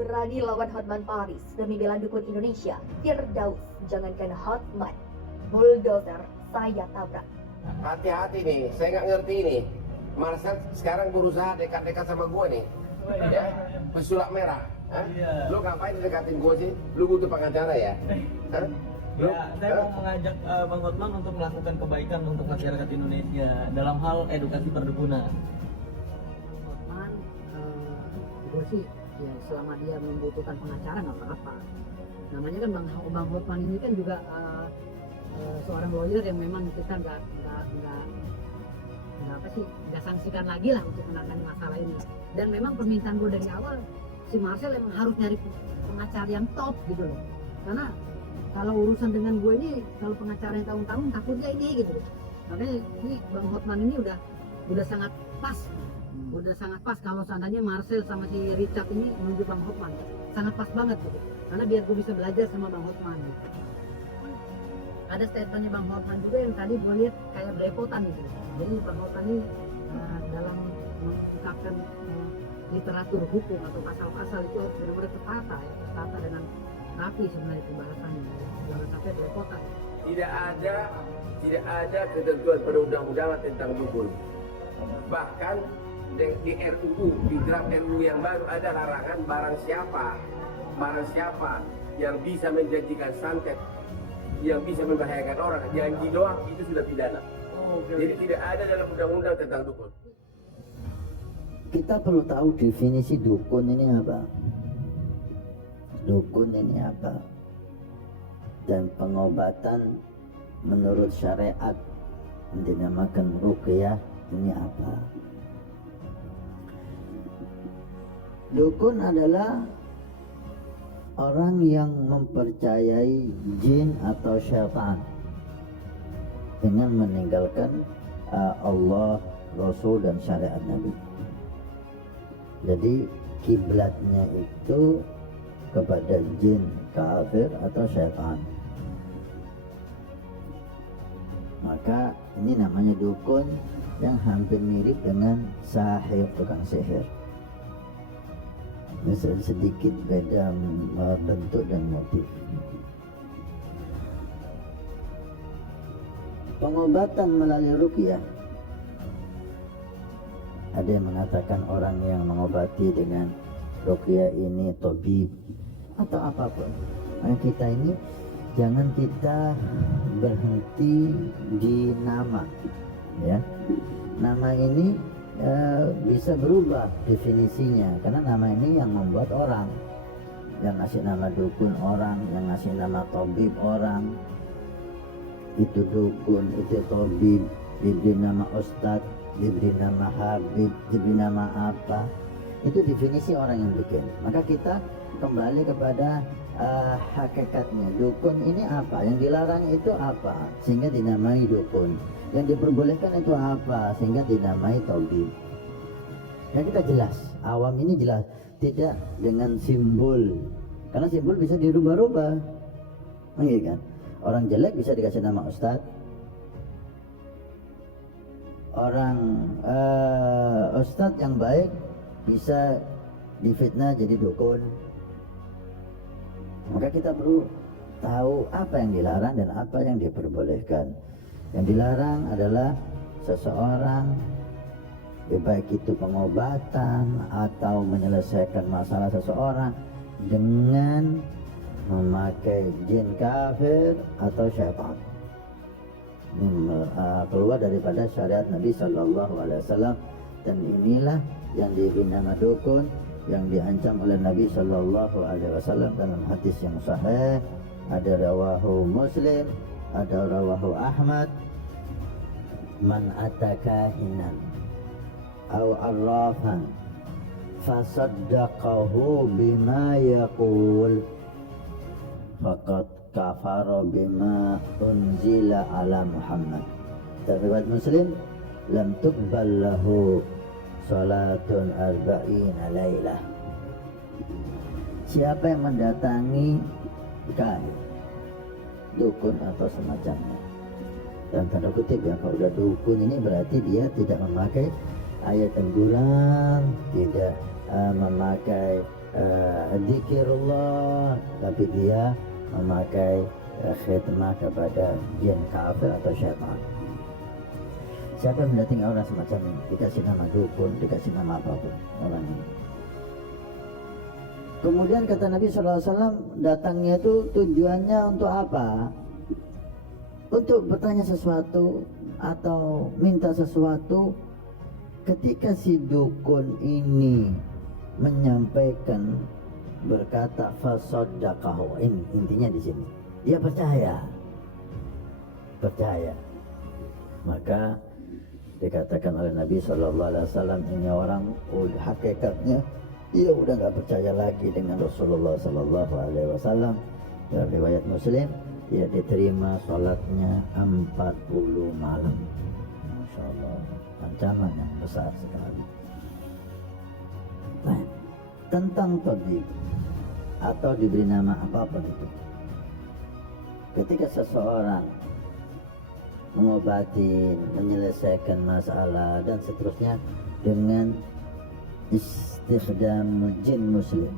Berani lawan Hotman Paris demi bela dukun Indonesia. Firdaus, jangankan Hotman, bulldozer saya tabrak. Hati-hati nih, saya nggak ngerti nih. Marcel sekarang berusaha dekat-dekat sama gue nih, ya, pesulap merah. Hah? Lo ngapain dekatin gue sih? Lo butuh pengacara ya? Hah? Ya, saya mau mengajak Bang Hotman untuk melakukan kebaikan untuk masyarakat Indonesia dalam hal edukasi perdukunan. Hotman, gue sih ya selama dia membutuhkan pengacara nggak apa-apa. Namanya kan Bang Hotman ini kan juga seorang lawyer yang memang kita nggak sangsikan lagi lah untuk menangani masalah ini. Dan memang permintaan gue dari awal si Marcel emang harus nyari pengacara yang top gitu loh. Karena kalau urusan dengan gue ini, kalau pengacara yang tahun-tahun takutnya ini gitu loh. Makanya ini Bang Hotman ini udah sangat pas. Udah sangat pas kalau seandainya Marcel sama si Richard ini menunjuk Bang Hotman. Sangat pas banget gitu. Karena biar gue bisa belajar sama Bang Hotman gitu. Ada statementnya Bang Hotman juga yang tadi gue lihat kayak belepotan gitu. Jadi Bang Hotman ini dalam mengungkapkan literatur hukum atau pasal-pasal itu benar-benar tertata dengan rapi sebenarnya pembahasannya. Jangan sampai belepotan. Tidak ada ketentuan perundang-undangan tentang dukun. Bahkan di RUU, di draft RUU yang baru ada larangan barang siapa yang bisa menjanjikan santet, yang bisa membahayakan orang, janji doang itu sudah pidana. Jadi tidak ada dalam undang-undang tentang dukun. Kita perlu tahu definisi dukun ini apa. Dukun ini apa? Dan pengobatan menurut syariat yang dinamakan ruqyah ini apa? Dukun adalah orang yang mempercayai jin atau syaitan dengan meninggalkan Allah, Rasul dan syariat Nabi. Jadi kiblatnya itu kepada jin kafir atau syaitan. Maka ini namanya dukun yang hampir mirip dengan sahir, tukang sihir. Sedikit beda bentuk dan motif. Pengobatan melalui ruqyah, ada yang mengatakan orang yang mengobati dengan ruqyah ini tabib atau apapun. Nah, kita ini jangan kita berhenti di nama, ya. Nama ini bisa berubah definisinya karena nama ini yang membuat orang, yang ngasih nama dukun orang, yang ngasih nama tabib orang. Itu dukun, itu tabib, diberi nama ustadz, diberi nama habib, diberi nama apa, itu definisi orang yang bikin. Maka kita kembali kepada hakikatnya. Dukun ini apa? Yang dilarang itu apa? Sehingga dinamai dukun. Yang diperbolehkan itu apa? Sehingga dinamai tabib. Dan kita jelas, awam ini jelas, tidak dengan simbol. Karena simbol bisa dirubah-rubah. Gitu kan? Orang jelek bisa dikasih nama ustadz. Orang ustadz yang baik bisa difitnah jadi dukun. Maka kita perlu tahu apa yang dilarang dan apa yang diperbolehkan. Yang dilarang adalah seseorang, baik itu pengobatan atau menyelesaikan masalah seseorang dengan memakai jin kafir atau syaitan. Keluar daripada syariat Nabi Sallallahu Alaihi Wasallam, dan inilah yang diberi nama dukun, yang diancam oleh Nabi Sallallahu Alaihi Wasallam dalam hadis yang sahih. Ada rawahu Muslim, ada rawahu Ahmad. Man atakahinan aw arrafan fasaddaqahu bima yaqul faqad kafara bima unzila ala Muhammad. Riwayat Muslim, lam tuqbal lahu salatun arba'ina lailah. Siapa yang mendatangi kahin, dukun atau semacamnya, dan tanda kutip ya, kalau udah dukun ini berarti dia tidak memakai ayat Al-Quran, tidak memakai Dzikirullah, tapi dia memakai khidmah kepada jin kafir atau syaitan. Siapa yang mendatangi orang semacam ini, dikasih nama dukun, dikasih nama apapun orang ini. Kemudian kata Nabi SAW, datangnya itu tujuannya untuk apa? Untuk bertanya sesuatu atau minta sesuatu. Ketika si dukun ini menyampaikan, berkata fasaddaqahu, ini intinya di sini, dia percaya, maka dikatakan oleh Nabi SAW, ini orang hakikatnya dia udah nggak percaya lagi dengan Rasulullah SAW. Dalam riwayat Muslim, dia diterima sholatnya 40 malam. Masya Allah, ancaman yang besar sekali. Nah, tentang tabib atau diberi nama apapun itu, ketika seseorang mengobati, menyelesaikan masalah dan seterusnya dengan istikhdam jin muslim,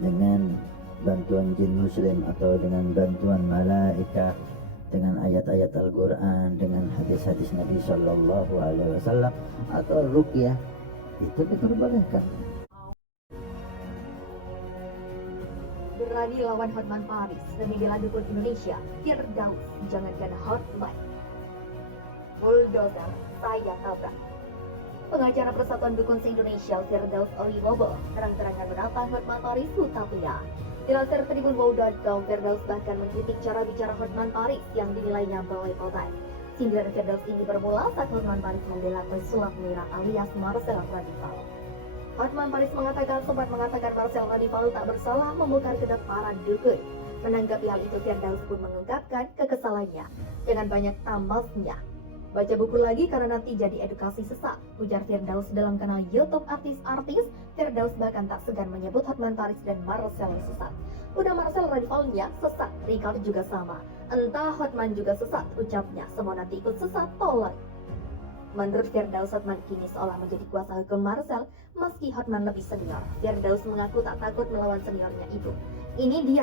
dengan bantuan jin muslim atau dengan bantuan malaikah, dengan ayat-ayat Al-Quran, dengan hadis-hadis Nabi Sallallahu Alaihi Wasallam atau ruqyah, itu diperbolehkan. Berani lawan Hotman Paris demi bela dukun Indonesia, Firdaus jangankan Hotman, bulldozer saya tabrak. Pengacara Persatuan Dukun se-Indonesia Firdaus Olibobo terang-terangan menantang Hotman Paris Hutapea. Dilansir tribunwow.com, Firdaus bahkan mengkritik cara bicara Hotman Paris yang dinilainya belepotan. Sindiran Firdaus ini bermula saat Hotman Paris membela pesulap merah alias Marcel Radifal. Hotman Paris sempat mengatakan Marcel Radifal tak bersalah membongkar kedap para dukun. Menanggapi hal itu, Firdaus pun mengungkapkan kekesalannya. Jangan banyak tamasnya. Baca buku lagi karena nanti jadi edukasi sesat, ujar Firdaus dalam kanal YouTube artis-artis. Firdaus bahkan tak segan menyebut Hotman Paris dan Marcel sesat. Udah Marcel Radifalnya sesat, Ricard juga sama. Entah Hotman juga sesat, ucapnya. Semua nanti ikut sesat, tolak. Menurut Firdaus, Hotman kini seolah menjadi kuasa hukum Marcel, meski Hotman lebih senior. Firdaus mengaku tak takut melawan seniornya itu. Ini dia